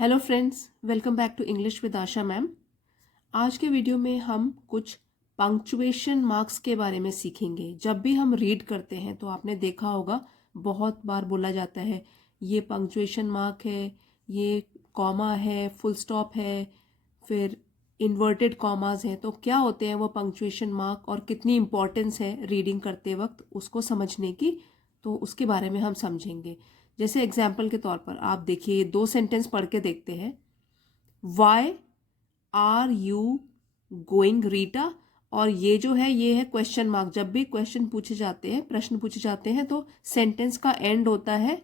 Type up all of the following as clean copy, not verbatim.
Hello friends, welcome back to English with Asha ma'am. आज के video में हम कुछ पंक्चुएशन मार्क्स के बारे में सीखेंगे। जब भी हम रीड करते हैं तो आपने देखा होगा बहुत बार बोला जाता है ये पंक्चुएशन मार्क है, ये कॉमा है, फुल स्टॉप है, फिर इन्वर्टेड कॉमास हैं। तो क्या होते हैं वो पंक्चुएशन मार्क और कितनी इम्पोर्टेंस है रीडिंग करते वक्त उसको समझने की, तो उसके बारे में हम समझेंगे। जैसे एग्जाम्पल के तौर पर आप देखिए, दो सेंटेंस पढ़ के देखते हैं। Why are you going Rita, और ये जो है ये है क्वेश्चन मार्क। जब भी क्वेश्चन पूछे जाते हैं, प्रश्न पूछे जाते हैं, तो सेंटेंस का एंड होता है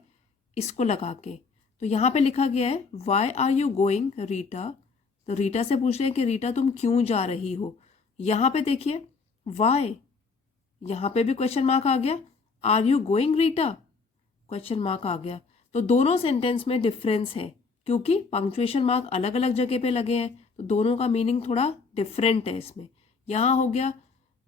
इसको लगा के। तो यहाँ पे लिखा गया है why are you going Rita. तो रीटा से पूछ रहे हैं कि रीटा तुम क्यों जा रही हो। यहाँ पे देखिए वाई, यहाँ पे भी क्वेश्चन मार्क आ गया। Are you going Rita, question mark आ गया। तो दोनों सेंटेंस में डिफरेंस है क्योंकि पंक्चुएशन मार्क अलग अलग जगह पे लगे हैं, तो दोनों का मीनिंग थोड़ा डिफरेंट है इसमें। यहाँ हो गया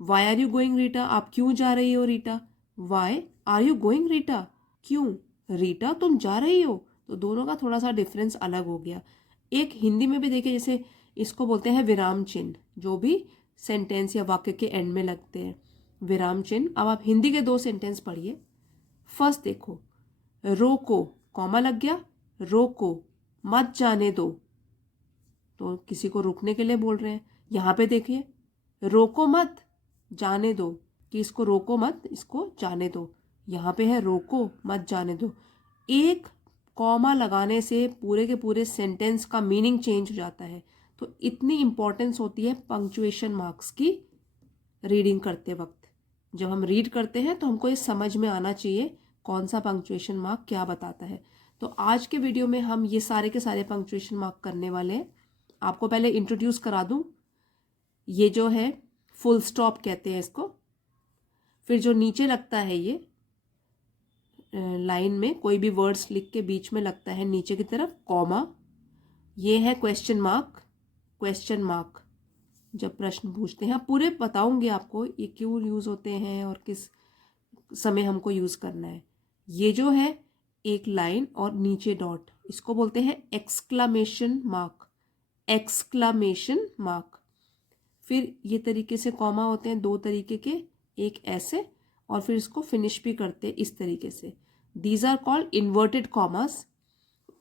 why are you going Rita, आप क्यों जा रही हो Rita. Why are you going Rita, क्यों, रीटा तुम जा रही हो। तो दोनों का थोड़ा सा डिफरेंस अलग हो गया। एक हिंदी में भी देखिए, जैसे इसको बोलते हैं विराम चिन्ह, जो भी सेंटेंस या वाक्य के एंड में लगते हैं, विराम चिन्ह। अब आप हिंदी के दो सेंटेंस पढ़िए। फर्स्ट देखो, रोको, कॉमा लग गया, रोको मत जाने दो, तो किसी को रुकने के लिए बोल रहे हैं। यहाँ पे देखिए रोको मत जाने दो, कि इसको रोको मत, इसको जाने दो। यहाँ पे है रोको मत जाने दो। एक कॉमा लगाने से पूरे के पूरे सेंटेंस का मीनिंग चेंज हो जाता है। तो इतनी इंपॉर्टेंस होती है पंक्चुएशन मार्क्स की रीडिंग करते वक्त। जब हम रीड करते हैं तो हमको ये समझ में आना चाहिए कौन सा पंक्चुएशन मार्क क्या बताता है। तो आज के वीडियो में हम ये सारे के सारे पंक्चुएशन मार्क करने वाले हैं। आपको पहले इंट्रोड्यूस करा दूं, ये जो है फुल स्टॉप कहते हैं इसको। फिर जो नीचे लगता है ये लाइन में कोई भी वर्ड्स लिख के बीच में लगता है नीचे की तरफ, कॉमा। ये है क्वेश्चन मार्क, क्वेश्चन मार्क जब प्रश्न पूछते हैं। पूरे बताऊंगे आपको ये क्यों यूज़ होते हैं और किस समय हमको यूज़ करना है। ये जो है एक लाइन और नीचे डॉट, इसको बोलते हैं एक्सक्लामेशन मार्क, एक्सक्लामेशन मार्क। फिर ये तरीके से कॉमा होते हैं दो तरीके के, एक ऐसे और फिर इसको फिनिश भी करते हैं इस तरीके से। These are called inverted commas.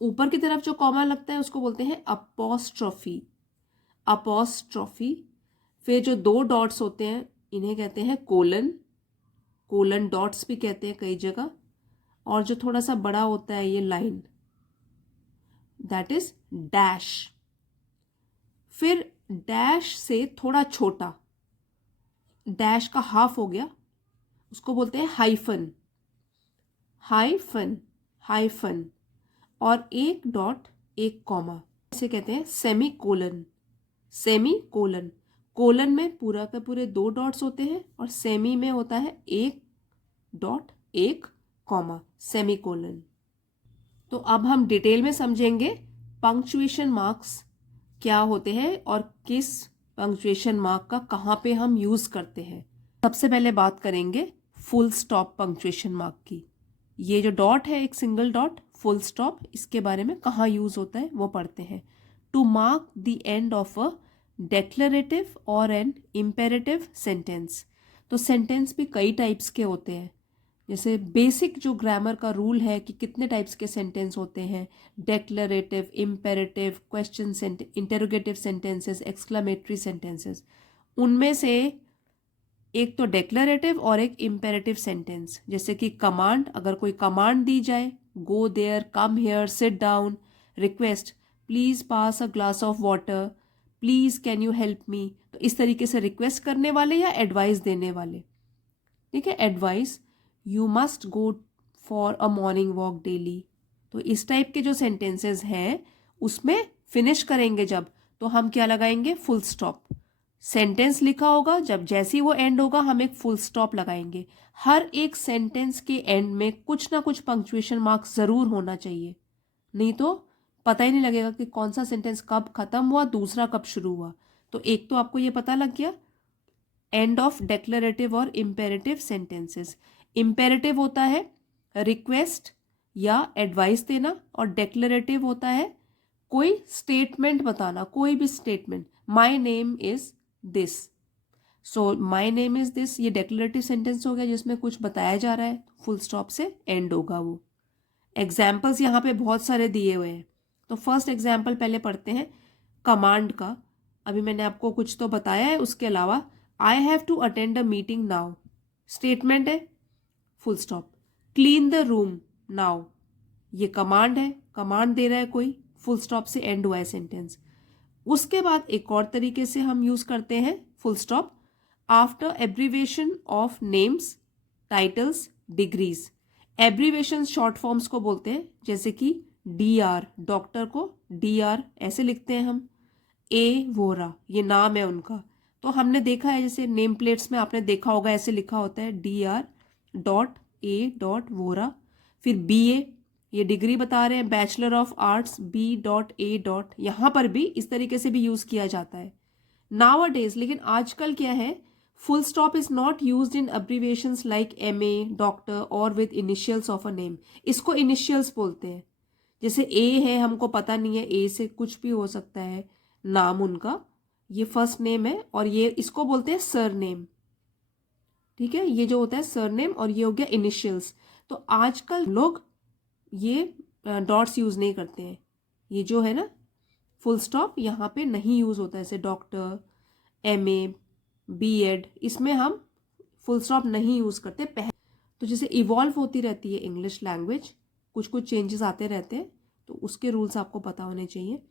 ऊपर की तरफ जो कॉमा लगता है उसको बोलते हैं अपॉस्ट्रॉफी, अपॉस्ट्रॉफी। फिर जो दो डॉट्स होते हैं इन्हें कहते हैं कोलन, कोलन डॉट्स भी कहते हैं कई जगह। और जो थोड़ा सा बड़ा होता है ये लाइन, दैट इज डैश। फिर डैश से थोड़ा छोटा, डैश का हाफ हो गया, उसको बोलते हैं हाइफन, हाइफन, हाइफन। और एक डॉट एक कॉमा, इसे कहते हैं semi colon, semi colon. Colon में पूरा का पूरे दो डॉट्स होते हैं और सेमी में होता है एक डॉट एक कॉमा, सेमी कोलन। तो अब हम डिटेल में समझेंगे पंक्चुएशन मार्क्स क्या होते हैं और किस पंक्चुएशन मार्क का कहाँ पे हम यूज़ करते हैं। सबसे पहले बात करेंगे फुल स्टॉप पंक्चुएशन मार्क की। ये जो डॉट है, एक सिंगल डॉट, फुल स्टॉप, इसके बारे में कहाँ यूज़ होता है वो पढ़ते हैं। To mark the end of a declarative और एन इम्पेरेटिव सेंटेंस। तो सेंटेंस भी कई टाइप्स के होते हैं। जैसे बेसिक जो ग्रामर का रूल है कि कितने टाइप्स के सेंटेंस होते हैं, declarative, imperative, question interrogative sentences, exclamatory sentences. उनमें से एक तो डेक्लरेटिव और एक इम्पेरेटिव सेंटेंस। जैसे कि कमांड, अगर कोई कमांड दी जाए, go there, come here, sit down. Request, please pass a glass of water, please can you help me. तो इस तरीके से रिक्वेस्ट करने वाले या एडवाइस देने वाले। ठीक है, advice, you must go for a morning walk daily. तो इस टाइप के जो सेंटेंसेस हैं उसमें फिनिश करेंगे जब, तो हम क्या लगाएंगे, फुल स्टॉप। सेंटेंस लिखा होगा, जब जैसे ही वो एंड होगा हम एक फुल स्टॉप लगाएंगे। हर एक सेंटेंस के एंड में कुछ ना कुछ पंक्चुएशन मार्क जरूर होना चाहिए, नहीं तो पता ही नहीं लगेगा कि कौन सा सेंटेंस कब खत्म हुआ, दूसरा कब शुरू हुआ। तो एक तो आपको ये पता लग गया एंड ऑफ डेक्लरेटिव और इम्पेरेटिव सेंटेंसेस। इम्पेरेटिव होता है रिक्वेस्ट या एडवाइस देना, और डेक्लरेटिव होता है कोई स्टेटमेंट बताना, कोई भी statement, my name is this, so my name is this, ये डेक्लेरेटिव सेंटेंस हो गया जिसमें कुछ बताया जा रहा है, फुल स्टॉप से एंड होगा वो। एग्जाम्पल्स यहाँ पे बहुत सारे दिए हुए हैं, तो फर्स्ट एग्जाम्पल पहले पढ़ते हैं कमांड का। अभी मैंने आपको कुछ तो बताया है, उसके अलावा I have to attend a meeting now, statement है, full stop. Clean the room now, ये कमांड है, कमांड दे रहा है कोई, फुल स्टॉप से एंड हुआ है सेंटेंस। उसके बाद एक और तरीके से हम यूज करते हैं full stop after abbreviation of names, titles, degrees. Abbreviation short forms को बोलते हैं, जैसे कि DR, डॉक्टर को DR ऐसे लिखते हैं हम। ए वोरा, ये नाम है उनका, तो हमने देखा है जैसे नेम प्लेट्स में आपने देखा होगा ऐसे लिखा होता है DR.A.वोरा। फिर BA, ये डिग्री बता रहे हैं, बैचलर ऑफ आर्ट्स B.A. यहाँ पर भी इस तरीके से भी यूज किया जाता है नाउअडेज। लेकिन आजकल क्या है, full stop is not used in abbreviations like MA, doctor और with initials of a name. इसको इनिशियल्स बोलते हैं, जैसे A है, हमको पता नहीं है, A से कुछ भी हो सकता है नाम उनका, ये फर्स्ट नेम है, और ये इसको बोलते हैं सर नेम। ठीक है, ये जो होता है सर नेम, और ये हो गया इनिशियल्स। तो आजकल लोग ये डॉट्स यूज नहीं करते हैं, ये जो है ना फुल स्टॉप यहाँ पे नहीं यूज होता है, जैसे डॉक्टर, MA, B.Ed, इसमें हम फुल स्टॉप नहीं यूज करते। तो जैसे इवॉल्व होती रहती है इंग्लिश लैंग्वेज, कुछ कुछ चेंजेस आते रहते हैं, तो उसके रूल्स आपको पता होने चाहिए।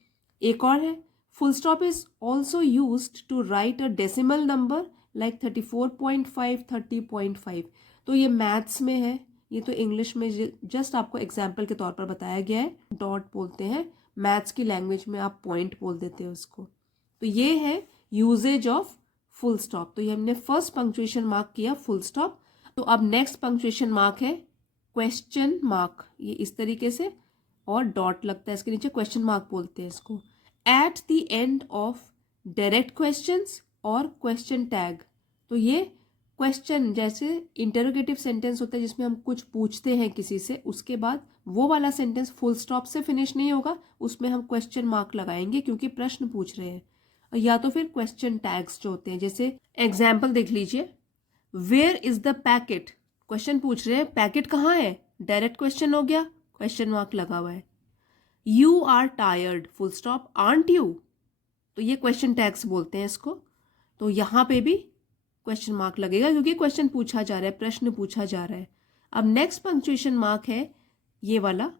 एक और है, full stop is also used to write a decimal number like 34.5, 30.5। तो ये मैथ्स में है, ये तो इंग्लिश में जस्ट आपको एग्जाम्पल के तौर पर बताया गया है। डॉट बोलते हैं, मैथ्स की लैंग्वेज में आप पॉइंट बोल देते हैं उसको। तो ये है यूजेज ऑफ फुल स्टॉप। तो ये हमने फर्स्ट पंक्चुएशन मार्क किया फुल स्टॉप। तो अब नेक्स्ट पंक्चुएशन मार्क है क्वेश्चन मार्क, ये इस तरीके से, और डॉट लगता है इसके नीचे, क्वेश्चन मार्क बोलते हैं इसको। Eight the end of direct questions और क्वेश्चन टैग। तो ये क्वेश्चन जैसे इंटरोगेटिव सेंटेंस होता है जिसमें हम कुछ पूछते हैं किसी से, उसके बाद वो वाला सेंटेंस फुल स्टॉप से फिनिश नहीं होगा, उसमें हम क्वेश्चन मार्क लगाएंगे क्योंकि प्रश्न पूछ रहे हैं। या तो फिर क्वेश्चन टैग्स जो होते हैं, जैसे एग्जाम्पल देख लीजिए, where is the packet, question पूछ रहे हैं, पैकेट कहाँ है, डायरेक्ट क्वेश्चन हो गया, क्वेश्चन मार्क लगा हुआ है। You are tired, full stop, aren't you, तो ये क्वेश्चन टैग्स बोलते हैं इसको। तो यहाँ पे भी क्वेश्चन मार्क लगेगा क्योंकि क्वेश्चन पूछा जा रहा है, प्रश्न पूछा जा रहा है। अब नेक्स्ट पंक्चुएशन मार्क है ये वाला,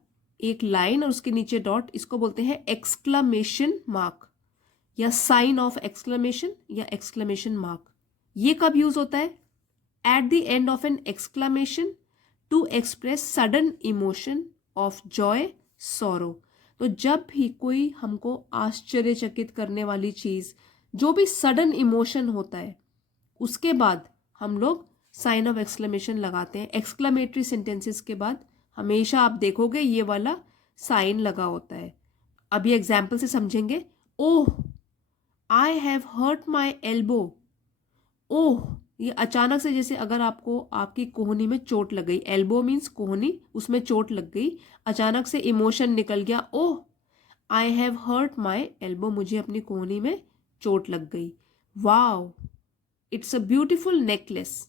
एक लाइन और उसके नीचे डॉट, इसको बोलते हैं एक्सक्लेमेशन मार्क, या साइन ऑफ एक्सक्लेमेशन, या एक्सक्लेमेशन मार्क। ये कब यूज होता है, at the end of an exclamation to express sudden emotion of joy, sorrow. तो जब भी कोई हमको आश्चर्यचकित करने वाली चीज, जो भी सडन इमोशन होता है, उसके बाद हम लोग साइन ऑफ एक्सक्लेमेशन लगाते हैं। एक्सक्लेमेटरी सेंटेंसेस के बाद हमेशा आप देखोगे ये वाला साइन लगा होता है। अब ये एग्जाम्पल से समझेंगे। Oh, I have hurt my elbow. Oh, ये अचानक से, जैसे अगर आपको आपकी कोहनी में चोट लग गई, एल्बो मीन्स कोहनी, उसमें चोट लग गई, अचानक से इमोशन निकल गया, oh I have hurt my elbow, मुझे अपनी कोहनी में चोट लग गई। Wow, it's a beautiful necklace.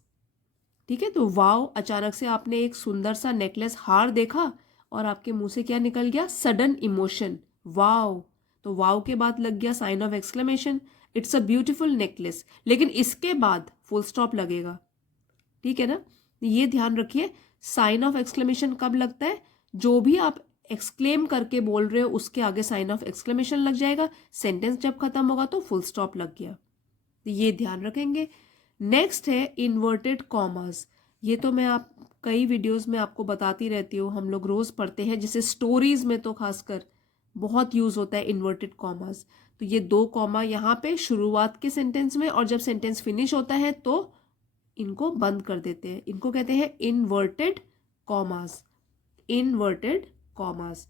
ठीक है, तो वाओ, अचानक से आपने एक सुंदर सा नेकलेस, हार देखा और आपके मुंह से क्या निकल गया, सडन इमोशन, वाओ। तो वाओ के बाद लग गया sign of exclamation, it's a beautiful necklace. लेकिन इसके बाद फुल स्टॉप लगेगा, ठीक है ना, ये ध्यान रखिए। साइन ऑफ एक्सक्लेमेशन कब लगता है, जो भी आप एक्सक्लेम करके बोल रहे हो उसके आगे साइन ऑफ एक्सक्लेमेशन लग जाएगा। सेंटेंस जब खत्म होगा तो फुल स्टॉप लग गया, ये ध्यान रखेंगे। नेक्स्ट है इन्वर्टेड कॉमास। ये तो मैं आप कई वीडियोस में आपको बताती रहती हूँ, हम लोग रोज पढ़ते हैं, जैसे स्टोरीज में तो खासकर बहुत यूज होता है इन्वर्टेड कॉमास। तो ये 2 कॉमा यहाँ पे शुरुआत के सेंटेंस में, और जब सेंटेंस फिनिश होता है तो इनको बंद कर देते हैं, इनको कहते हैं इन्वर्टेड कॉमास। Inverted commas.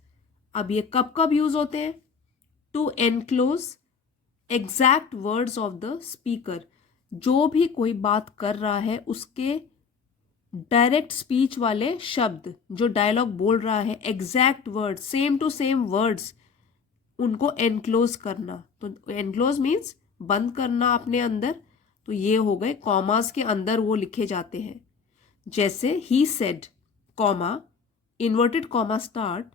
अब ये कब कब यूज होते हैं, to enclose exact words of the speaker. जो भी कोई बात कर रहा है उसके डायरेक्ट स्पीच वाले शब्द, जो डायलॉग बोल रहा है, exact word, same to same words उनको एनक्लोज करना, तो एनक्लोज मीन्स बंद करना अपने अंदर, तो ये हो गए कॉमास के अंदर वो लिखे जाते हैं। जैसे ही said comma inverted comma start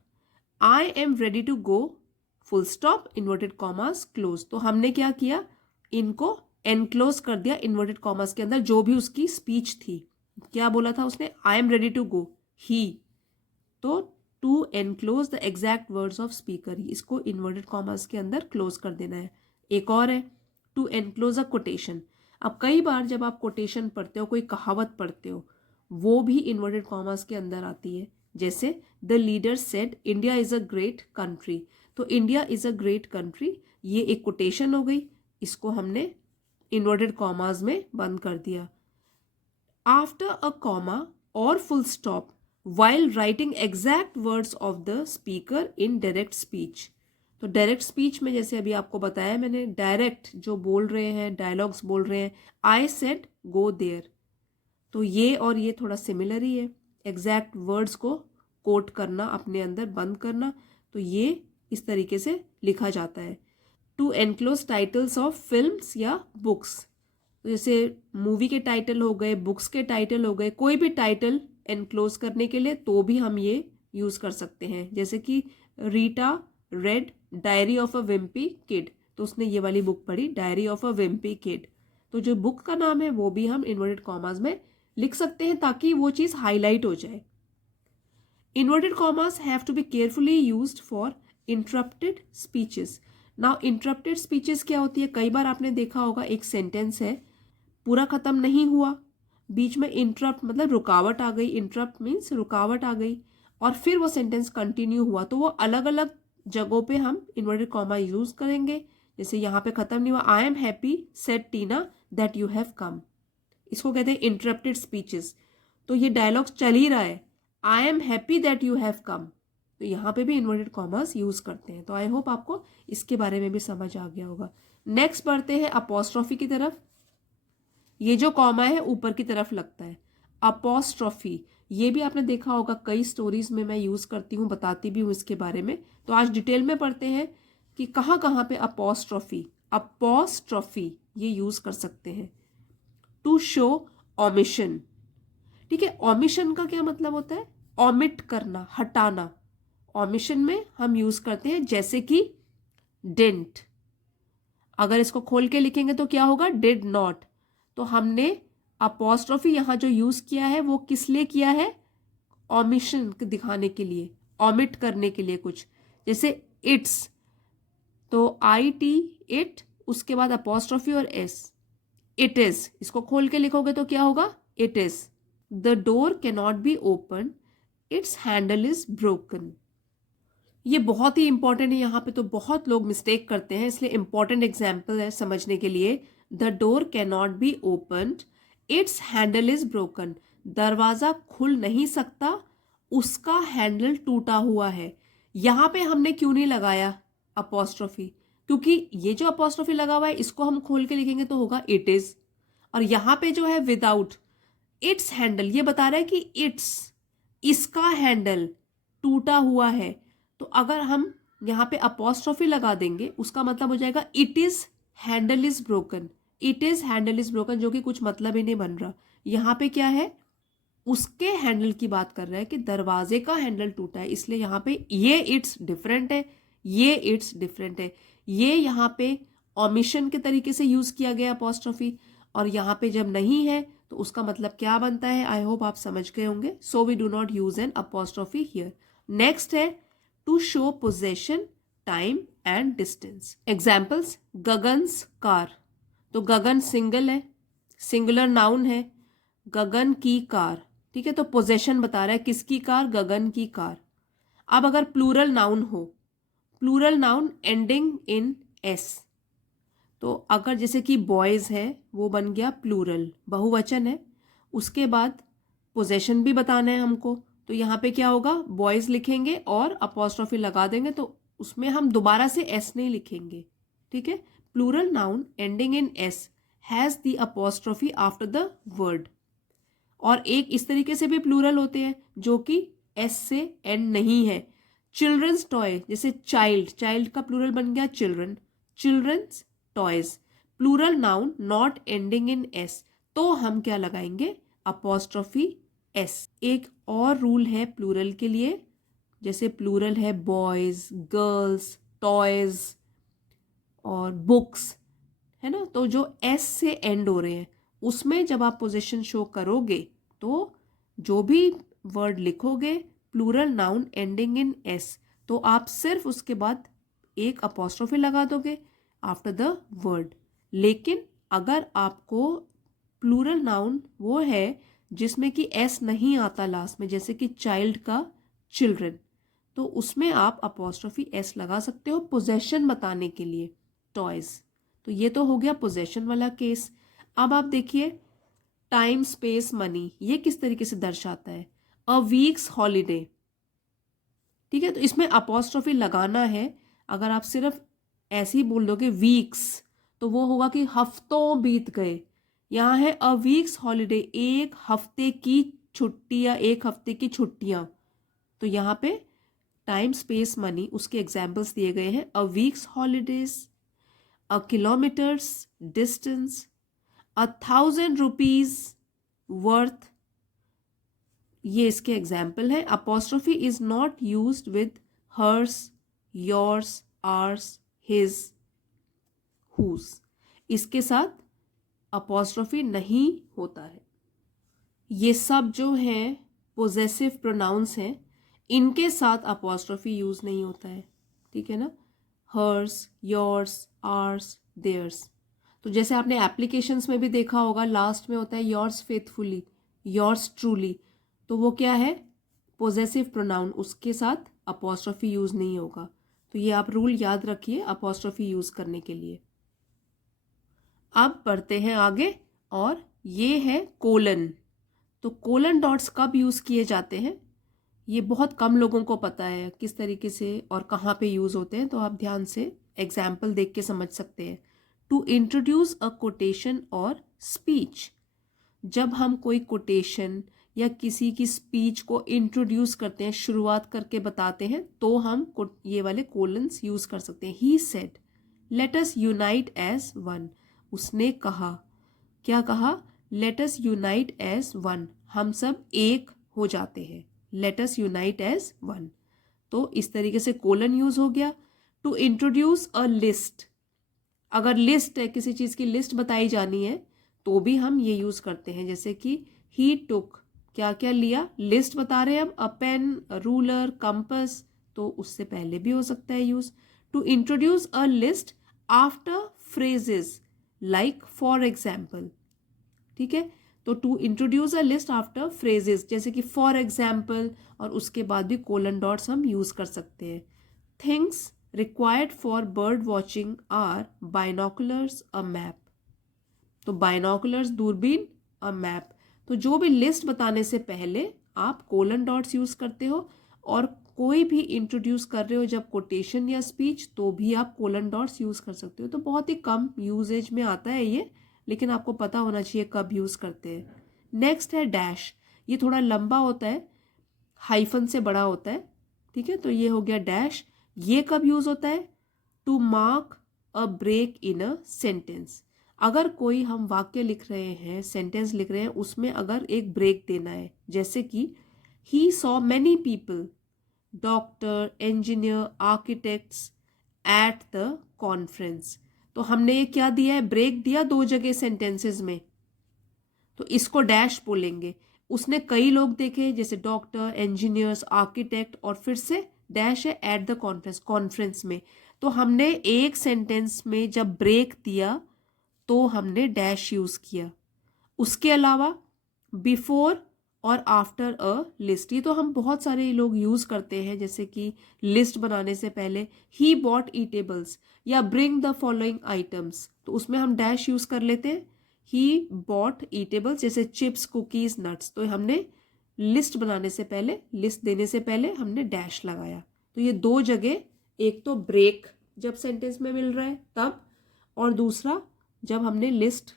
I am ready to go full stop inverted commas close. तो हमने क्या किया, इनको एनक्लोज कर दिया इन्वर्टेड कॉमास के अंदर, जो भी उसकी स्पीच थी। क्या बोला था उसने, I am ready to go, ही, तो to enclose the exact words of speaker, इसको इन्वर्टेड कॉमास के अंदर क्लोज कर देना है। एक और है टू एनक्लोज अ कोटेशन। अब कई बार जब आप कोटेशन पढ़ते हो, कोई कहावत पढ़ते हो, वो भी इन्वर्टेड कॉमास के अंदर आती है। जैसे the leader said India is a great country, तो India is a great country, ये एक कोटेशन हो गई, इसको हमने इन्वर्टेड कॉमास में बंद कर दिया। आफ्टर अ कॉमा और full stop while writing exact words of the speaker in direct speech। तो डायरेक्ट स्पीच में जैसे अभी आपको बताया मैंने, डायरेक्ट जो बोल रहे हैं, डायलॉग्स बोल रहे हैं, आई सेड गो देयर, तो ये और ये थोड़ा सिमिलर ही है, एग्जैक्ट वर्ड्स को कोट करना, अपने अंदर बंद करना, तो ये इस तरीके से लिखा जाता है। To enclose titles of films या बुक्स, तो जैसे मूवी के टाइटल हो गए, बुक्स के टाइटल हो गए, कोई भी टाइटल एनक्लोज करने के लिए तो भी हम ये यूज़ कर सकते हैं। जैसे कि Rita red diary of a Wimpy kid, तो उसने ये वाली बुक पढ़ी, diary of a Wimpy kid, तो जो बुक का नाम है वो भी हम इन्वर्टेड कॉमास में लिख सकते हैं ताकि वो चीज़ हाईलाइट हो जाए। Inverted commas have to be carefully used for interrupted speeches. Now interrupted speeches क्या होती है, कई बार आपने देखा होगा एक सेंटेंस है, पूरा खत्म नहीं हुआ, बीच में इंटरप्ट मतलब रुकावट आ गई, इंटरप्ट मीन्स रुकावट आ गई, और फिर वो सेंटेंस कंटिन्यू हुआ, तो वो अलग अलग जगहों पे हम इन्वर्टेड कॉमा यूज करेंगे। जैसे यहाँ पे खत्म नहीं हुआ, I am happy said Tina that you have come, इसको कहते हैं इंटरप्टेड स्पीचेस। तो ये डायलॉग चल ही रहा है, I am happy that you have come, तो यहाँ पे भी इन्वर्टेड कॉमास यूज करते हैं। तो आई होप आपको इसके बारे में भी समझ आ गया होगा। नेक्स्ट बढ़ते हैं अपोस्ट्रोफी की तरफ। ये जो कॉमा है ऊपर की तरफ लगता है, अपोस्ट्रोफी, ये भी आपने देखा होगा, कई स्टोरीज में मैं यूज करती हूँ, बताती भी हूँ इसके बारे में। तो आज डिटेल में पढ़ते हैं कि कहाँ कहाँ पे अपोस्ट्रोफी ये यूज कर सकते हैं। टू शो ओमिशन, ठीक है, ओमिशन का क्या मतलब होता है, ओमिट करना, हटाना, ओमिशन में हम यूज करते हैं, जैसे कि डिडंट, अगर इसको खोल के लिखेंगे तो क्या होगा, डिड नॉट, तो हमने अपोस्ट्रोफी यहाँ जो यूज किया है वो किस लिए किया है, ओमिशन दिखाने के लिए, ओमिट करने के लिए कुछ। जैसे इट्स, तो आई टी इट, उसके बाद अपोस्ट्रोफी और एस, इट इज, इसको खोल के लिखोगे तो क्या होगा, it is. The door can not be open, it's handle is broken. ये बहुत ही इंपॉर्टेंट है, यहाँ पे तो बहुत लोग मिस्टेक करते हैं, इसलिए इंपॉर्टेंट एग्जाम्पल है समझने के लिए। The door can not be opened, it's handle is broken, दरवाजा खुल नहीं सकता, उसका हैंडल टूटा हुआ है। यहाँ पे हमने क्यों नहीं लगाया अपोस्ट्रोफी, क्योंकि ये जो अपोस्ट्रोफी लगा हुआ है इसको हम खोल के लिखेंगे तो होगा इट इज, और यहाँ पे जो है विदाउट इट्स हैंडल, ये बता रहा है कि इट्स, इसका हैंडल टूटा हुआ है, तो अगर हम यहाँ पे अपोस्ट्रोफी लगा देंगे उसका मतलब हो जाएगा it is handle is broken, it is handle is broken, जो कि कुछ मतलब ही नहीं बन रहा। यहाँ पे क्या है, उसके हैंडल की बात कर रहा है कि दरवाजे का हैंडल टूटा है, इसलिए यहाँ पे ये इट्स डिफरेंट है, ये इट्स डिफरेंट है। ये यहाँ पे ओमिशन के तरीके से यूज किया गया अपोस्ट्रोफी, और यहाँ पे जब नहीं है तो उसका मतलब क्या बनता है, आई होप आप समझ गए होंगे। So we do not use an apostrophe here. Next है to show possession, time and distance. Examples, Gagan's car, तो गगन सिंगल है, सिंगुलर नाउन है, गगन की कार, ठीक है, तो पोजेशन बता रहा है किसकी कार, गगन की कार। अब अगर प्लूरल नाउन हो, plural noun ending in S, तो अगर जैसे कि बॉयज है वो बन गया प्लूरल, बहुवचन है, उसके बाद पोजेशन भी बताना है हमको, तो यहाँ पे क्या होगा, बॉयज लिखेंगे और अपोस्ट्रोफी लगा देंगे, तो उसमें हम दोबारा से एस नहीं लिखेंगे, ठीक है। Plural noun ending in S has the apostrophe after the word. और एक इस तरीके से भी प्लूरल होते हैं जो कि एस से एंड नहीं है, चिल्ड्रंस टॉय, जैसे चाइल्ड, चाइल्ड का प्लूरल बन गया children, children's toys, plural noun not ending in S, तो हम क्या लगाएंगे, अपॉस्ट्रोफी एस। एक और रूल है प्लूरल के लिए, जैसे प्लूरल है बॉयज, गर्ल्स, टॉयज और बुक्स, है ना, तो जो एस से एंड हो रहे हैं उसमें जब आप पोजीशन शो करोगे तो जो भी वर्ड लिखोगे plural noun ending in S, तो आप सिर्फ उसके बाद एक अपॉस्ट्रोफी लगा दोगे आफ्टर द वर्ड। लेकिन अगर आपको प्लूरल नाउन वो है जिसमें कि एस नहीं आता लास्ट में, जैसे कि चाइल्ड का चिल्ड्रन, तो उसमें आप अपॉस्ट्रोफी एस लगा सकते हो पोजेशन बताने के लिए, टॉयज। तो ये तो हो गया पोजेशन वाला केस। अब आप देखिए टाइम स्पेस मनी, ये किस तरीके से दर्शाता है, अ वीक्स हॉलीडे, ठीक है, तो इसमें अपॉस्ट्रोफी लगाना है। अगर आप सिर्फ ऐसे ही बोल दोगे वीक्स तो वो होगा कि हफ्तों बीत गए। यहाँ है अ वीक्स हॉलीडे, एक हफ्ते की छुट्टी या एक हफ्ते की छुट्टियां, तो यहाँ पे टाइम स्पेस मनी उसके एग्जाम्पल्स दिए गए हैं, a week's holidays, a kilometres distance, 1,000 rupees worth, ये इसके एग्जाम्पल है। Apostrophe is not used with hers, yours, ours, his, whose, इसके साथ अपॉस्ट्रोफी नहीं होता है। ये सब जो है पोजेसिव प्रोनाउंस हैं, इनके साथ अपॉस्ट्रोफी यूज नहीं होता है, ठीक है ना, हर्स, योर्स, आर्स, देयर्स। तो जैसे आपने एप्लीकेशंस में भी देखा होगा लास्ट में होता है योर्स फेथफुली, योर्स ट्रूली, तो वो क्या है, पोजेसिव प्रोनाउन, उसके साथ अपॉस्ट्रोफी यूज नहीं होगा। तो ये आप रूल याद रखिए अपॉस्ट्रोफी यूज करने के लिए। अब बढ़ते हैं आगे, और ये है कोलन। तो कोलन डॉट्स कब यूज किए जाते हैं, ये बहुत कम लोगों को पता है किस तरीके से और कहाँ पे यूज होते हैं, तो आप ध्यान से एग्जाम्पल देख के समझ सकते हैं। टू इंट्रोड्यूस अ कोटेशन और स्पीच, जब हम कोई कोटेशन या किसी की स्पीच को इंट्रोड्यूस करते हैं, शुरुआत करके बताते हैं, तो हम ये वाले कोलन्स यूज कर सकते हैं। He said let us unite as one, उसने कहा, क्या कहा, let us unite as one, हम सब एक हो जाते हैं, let us unite as one, तो इस तरीके से कोलन यूज हो गया। टू इंट्रोड्यूस अ लिस्ट, अगर लिस्ट है, किसी चीज की लिस्ट बताई जानी है, तो भी हम ये यूज करते हैं, जैसे कि ही टुक, क्या क्या लिया, लिस्ट बता रहे हैं हम, अ पेन, रूलर, कंपस, तो उससे पहले भी हो सकता है use. To introduce a list after phrases like for example, ठीक है, तो to introduce a list after phrases, जैसे कि फॉर एग्जाम्पल, और उसके बाद भी कोलन डॉट्स हम यूज कर सकते हैं। Things required for bird watching our binoculars, a map, तो बाइनोकुलर्स दूरबीन, अ मैप, तो जो भी लिस्ट बताने से पहले आप कोलन डॉट्स यूज करते हो, और कोई भी इंट्रोड्यूस कर रहे हो जब कोटेशन या स्पीच, तो भी आप कोलन डॉट्स यूज कर सकते हो। तो बहुत ही कम यूजेज में आता है ये, लेकिन आपको पता होना चाहिए कब यूज करते हैं। नेक्स्ट है डैश, ये थोड़ा लंबा होता है, हाइफन से बड़ा होता है, ठीक है, तो ये हो गया डैश। ये कब यूज होता है, to mark a break in a sentence, अगर कोई हम वाक्य लिख रहे हैं, सेंटेंस लिख रहे हैं, उसमें अगर एक ब्रेक देना है, जैसे कि he saw many people, doctor, engineer, architects at the conference, तो हमने ये क्या दिया है, ब्रेक दिया दो जगह सेंटेंसेस में, तो इसको डैश बोलेंगे। उसने कई लोग देखे, जैसे डॉक्टर, इंजीनियर्स, आर्किटेक्ट, और फिर से डैश है एट द कॉन्फ्रेंस, कॉन्फ्रेंस में, तो हमने एक सेंटेंस में जब ब्रेक दिया तो हमने डैश यूज किया। उसके अलावा बिफोर और आफ्टर अ लिस्ट, ये तो हम बहुत सारे लोग यूज करते हैं, जैसे कि लिस्ट बनाने से पहले ही बॉट ईटेबल्स या ब्रिंग द फॉलोइंग आइटम्स, तो उसमें हम डैश यूज कर लेते हैं, ही बॉट ईटेबल्स, जैसे चिप्स, कुकीज, नट्स, तो हमने लिस्ट बनाने से पहले, लिस्ट देने से पहले हमने डैश लगाया। तो ये दो जगह, एक तो ब्रेक जब सेंटेंस में मिल रहा है तब, और दूसरा जब हमने लिस्ट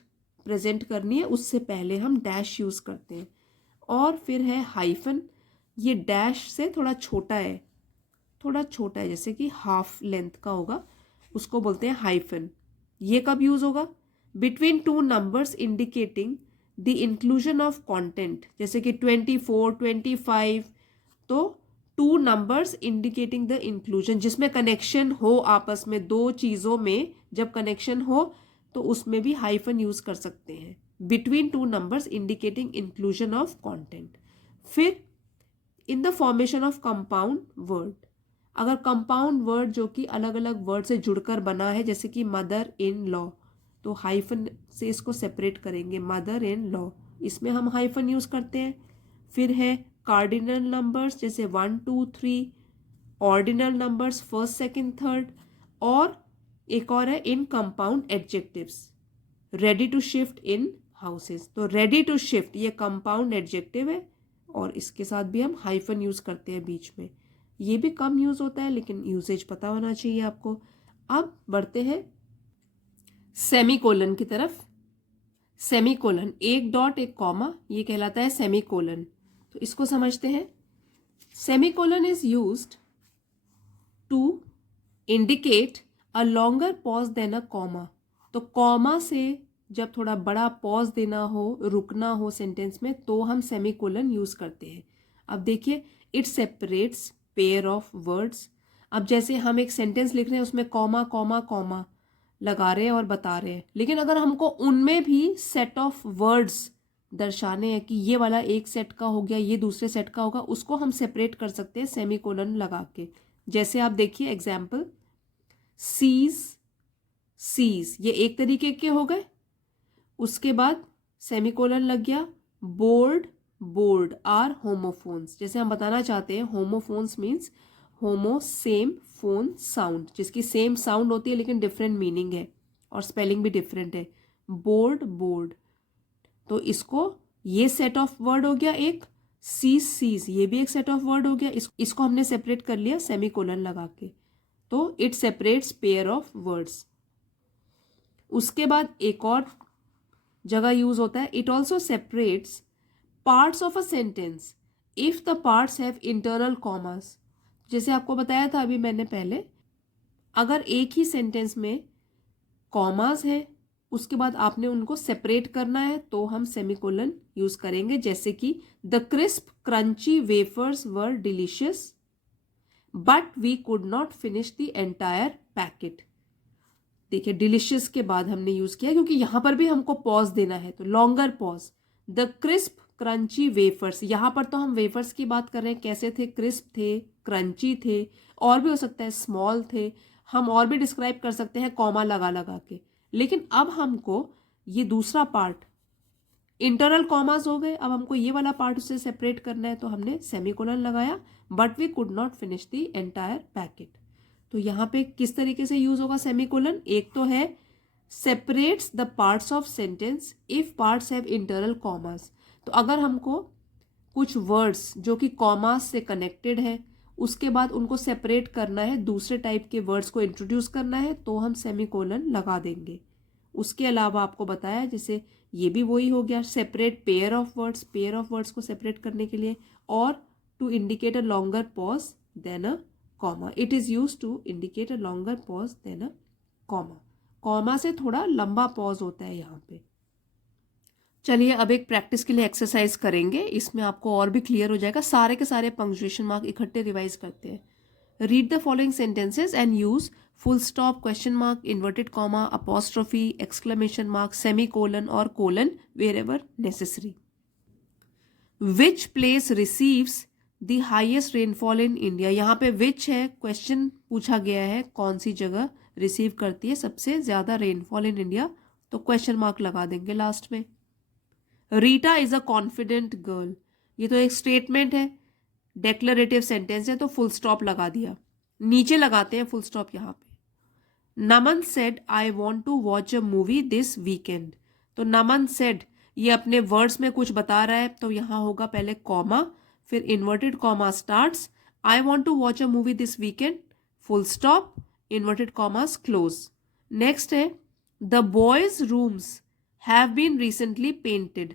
प्रेजेंट करनी है उससे पहले हम डैश यूज करते हैं। और फिर है हाइफन, ये डैश से थोड़ा छोटा है, थोड़ा छोटा है, जैसे कि हाफ लेंथ का होगा, उसको बोलते हैं हाइफन। ये कब यूज होगा? Between two numbers indicating the inclusion of content, जैसे कि 24, 25, तो to numbers indicating the inclusion, जिसमें कनेक्शन हो आपस में, दो चीजों में जब कनेक्शन हो तो उसमें भी हाइफन यूज कर सकते हैं। Between two numbers indicating inclusion of content. फिर in the formation of compound word, अगर कंपाउंड वर्ड जो कि अलग अलग वर्ड से जुड़कर बना है, जैसे कि मदर इन लॉ, तो हाइफन से इसको सेपरेट करेंगे, मदर इन लॉ, इसमें हम हाइफन यूज करते हैं। फिर है कार्डिनल नंबर्स, जैसे 1, 2, 3, ordinal numbers first, second, third, और एक और है in compound adjectives, ready to shift in houses. तो रेडी टू शिफ्ट ये कंपाउंड एडजेक्टिव है और इसके साथ भी हम हाइफन यूज करते हैं बीच में। ये भी कम यूज होता है लेकिन यूसेज पता होना चाहिए आपको। अब बढ़ते हैं सेमीकोलन की तरफ। सेमीकोलन, एक डॉट एक कॉमा, ये कहलाता है सेमीकोलन। तो इसको समझते हैं। Semicolon is used to indicate a longer pause than a comma. तो कॉमा से जब थोड़ा बड़ा पॉज देना हो, रुकना हो सेंटेंस में, तो हम सेमीकोलन यूज करते हैं। अब देखिए, it separates pair of words. अब जैसे हम एक सेंटेंस लिख रहे हैं, उसमें कॉमा कॉमा कॉमा लगा रहे हैं और बता रहे हैं, लेकिन अगर हमको उनमें भी सेट ऑफ वर्ड्स दर्शाने हैं कि ये वाला एक सेट का हो गया, ये दूसरे सेट का होगा, उसको हम सेपरेट कर सकते हैं सेमीकोलन लगा के। जैसे आप देखिए एग्जाम्पल, सीज, सीज, ये एक तरीके के हो गए, उसके बाद सेमीकोलन लग गया। बोर्ड, बोर्ड आर होमोफोन्स, जैसे हम बताना चाहते हैं होमोफोन्स मीन्स होमो सेम फोन साउंड, जिसकी सेम साउंड होती है लेकिन डिफरेंट मीनिंग है और स्पेलिंग भी डिफरेंट है। बोर्ड, बोर्ड, तो इसको, ये सेट ऑफ वर्ड हो गया एक। सीज, सीज, ये भी एक सेट ऑफ वर्ड हो गया, इसको हमने सेपरेट कर लिया सेमीकोलन लगा के। तो it separates pair of words. उसके बाद एक और जगह यूज होता है, it also separates parts of a sentence if the parts have internal commas. जैसे आपको बताया था अभी मैंने पहले, अगर एक ही सेंटेंस में कॉमास है, उसके बाद आपने उनको सेपरेट करना है, तो हम सेमीकोलन यूज करेंगे। जैसे कि the crisp crunchy wafers were delicious but we could not finish the entire packet. देखिए, डिलीशियस के बाद हमने यूज किया क्योंकि यहां पर भी हमको पॉज देना है, तो longer pause. The crisp crunchy wafers, यहां पर तो हम वेफर्स की बात कर रहे हैं, कैसे थे, क्रिस्प थे, क्रंची थे, और भी हो सकता है स्मॉल थे, हम और भी डिस्क्राइब कर सकते हैं कॉमा लगा लगा के। लेकिन अब हमको ये दूसरा पार्ट, इंटरनल कॉमास हो गए, अब हमको ये वाला पार्ट उससे सेपरेट करना है, तो हमने सेमीकोलन लगाया। But we could not finish the entire packet. तो यहाँ पे किस तरीके से यूज होगा सेमीकोलन? एक तो है separates the parts of sentence if parts have internal commas. तो अगर हमको कुछ वर्ड्स जो कि कॉमास से कनेक्टेड है, उसके बाद उनको सेपरेट करना है, दूसरे टाइप के वर्ड्स को इंट्रोड्यूस करना है, तो हम सेमीकोलन लगा देंगे। उसके अलावा आपको बताया, जैसे ये भी वही हो गया, separate pair of words, pair of words को सेपरेट करने के लिए, और to indicate a longer pause than a comma. It is use to indicate a longer pause than a comma. Comma से थोड़ा लंबा पॉज होता है यहाँ पे। चलिए अब एक प्रैक्टिस के लिए एक्सरसाइज करेंगे, इसमें आपको और भी क्लियर हो जाएगा। सारे के सारे पंक्चुएशन मार्क इकट्ठे रिवाइज करते हैं। Read the following sentences and use full stop, question mark, inverted comma, apostrophe, exclamation mark, semicolon और colon wherever necessary. Which place receives the highest rainfall in India. यहाँ पे विच है, question पूछा गया है, कौन सी जगह रिसीव करती है सबसे ज्यादा रेनफॉल इन इंडिया, तो क्वेश्चन मार्क लगा देंगे लास्ट में। Rita is a confident girl, ये तो एक स्टेटमेंट है, डेक्लरेटिव सेंटेंस है, तो फुल स्टॉप लगा दिया। नीचे लगाते हैं फुल स्टॉप यहाँ पे। Naman said I want to watch a movie this weekend. तो नमन सेड, ये अपने वर्ड्स में कुछ बता रहा है, तो यहाँ होगा पहले कॉमा, फिर inverted comma starts, I want to watch a movie this weekend, full stop, inverted commas close. Next है the boys rooms have been recently painted.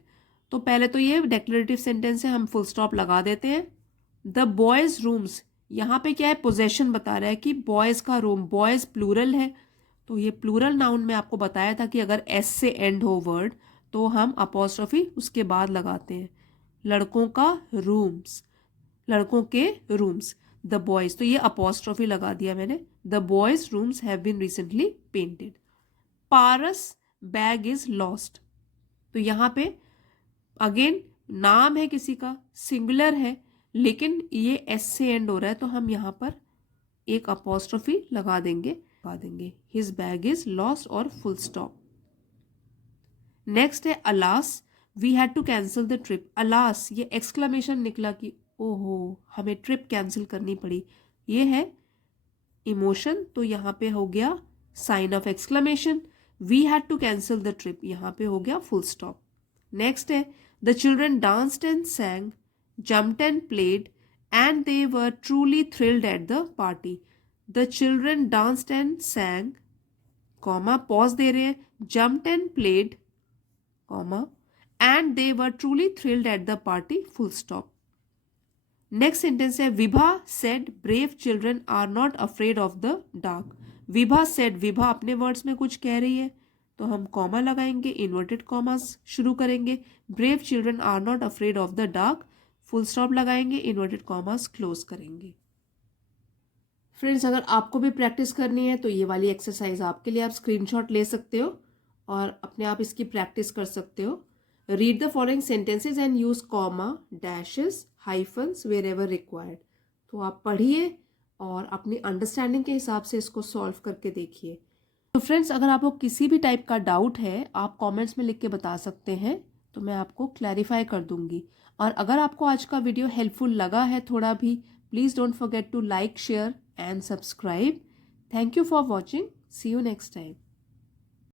तो पहले तो ये डेक्लरेटिव सेंटेंस है, हम फुल स्टॉप लगा देते हैं। द बॉयज रूम्स, यहाँ पे क्या है, पोजेशन बता रहा है कि बॉयज़ का रूम, बॉयज़ प्लूरल है, तो ये प्लूरल नाउन में आपको बताया था कि अगर एस से एंड हो वर्ड तो हम अपॉस्ट्रोफी उसके बाद लगाते हैं। लड़कों का रूम्स, लड़कों के रूम्स, द बॉयज़, तो ये अपॉस्ट्रोफी लगा दिया मैंने। The boys rooms have been recently painted. Paras bag is lost, तो यहाँ पे अगेन नाम है किसी का, सिंगुलर है, लेकिन ये एस से एंड हो रहा है, तो हम यहाँ पर एक अपॉस्ट्रोफी लगा देंगे। हिज बैग इज लॉस्ट और फुल स्टॉप। नेक्स्ट है alas, we had to cancel the trip. Alas, ये एक्सक्लेमेशन निकला कि ओहो हमें ट्रिप कैंसिल करनी पड़ी, ये है इमोशन, तो यहाँ पे हो गया sign of exclamation. We had to cancel the trip, यहाँ पे हो गया फुल स्टॉप। नेक्स्ट है the children danced and sang, jumped and played and they were truly thrilled at the party. The children danced and sang, comma pause दे रहे हैं, jumped and played, comma and they were truly thrilled at the party, full stop. Next sentence है Vibha said brave children are not afraid of the dark. Vibha said, Vibha अपने words में कुछ कह रही है, तो हम कॉमा लगाएंगे, इन्वर्टेड कॉमास शुरू करेंगे। Brave children are not afraid of the dark, full stop लगाएंगे, इन्वर्टेड कॉमास क्लोज करेंगे। फ्रेंड्स, अगर आपको भी प्रैक्टिस करनी है तो ये वाली एक्सरसाइज आपके लिए, आप स्क्रीनशॉट ले सकते हो और अपने आप इसकी प्रैक्टिस कर सकते हो। Read the following sentences and use comma, dashes, hyphens wherever required. तो आप पढ़िए और अपनी अंडरस्टैंडिंग के हिसाब से इसको सॉल्व करके देखिए। तो फ्रेंड्स, अगर आपको किसी भी टाइप का डाउट है आप कमेंट्स में लिख के बता सकते हैं, तो मैं आपको क्लैरिफाई कर दूंगी। और अगर आपको आज का वीडियो हेल्पफुल लगा है थोड़ा भी, please don't forget to like, share and subscribe. Thank you for watching, see you next time.